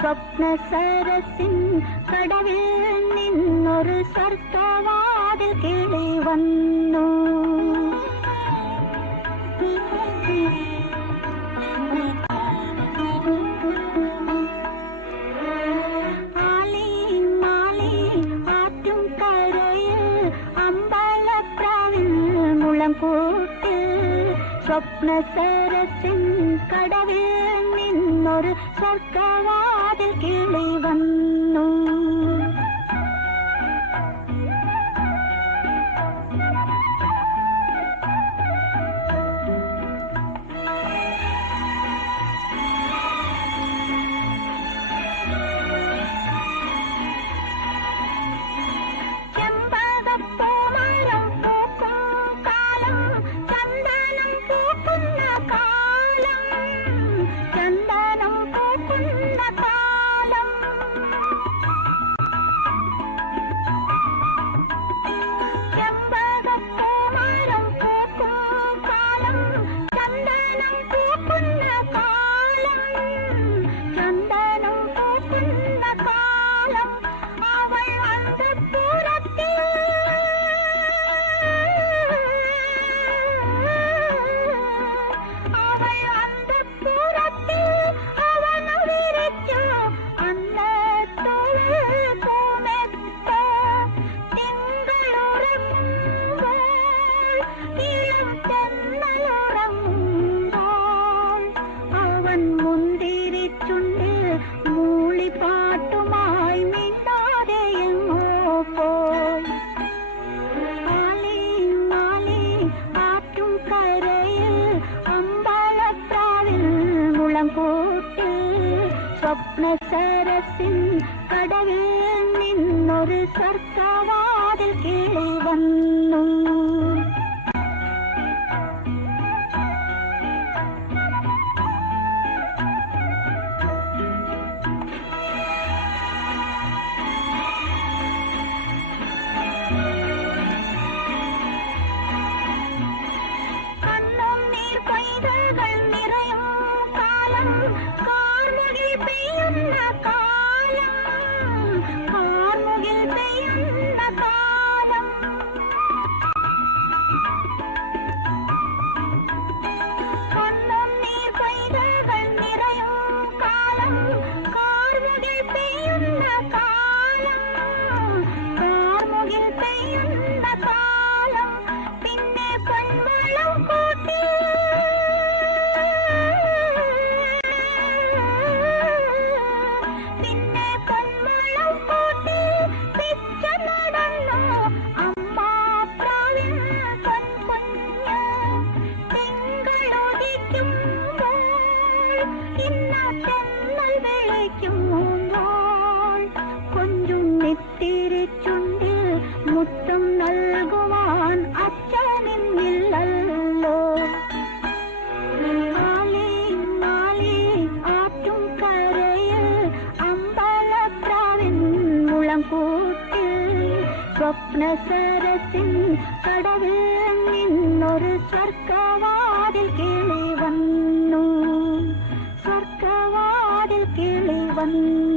സ്വപ്ന സരസിൻ കടവിൽ നിന്നൊരു സർക്കവാതിൽ കിളി വന്നു. സ്വപ്ന സരസിൻ കടവിൽ നിന്നൊരു സ്വർഗവാതിൽ കിളി വന്നു. സ്വപ്ന സരസിൻ കടവിൽ നിന്നൊരു സർക്കാവാതിൽ കീഴിൽ ഇത്തിരി ചുണ്ടിൽ മുത്തം നൽകുവാൻ അച്ഛനിന്നില്ലല്ലോ. നാളെ നാളെ ആറ്റും കരയിൽ അമ്പലപ്രാവിൻ മുളം കൂട്ടിൽ സ്വപ്ന സരസിൻ കടവിൽ നിന്നൊരു സ്വർഗവാതിൽ കിളി വന്നു. സ്വർഗവാതിൽ കിളി വന്നു.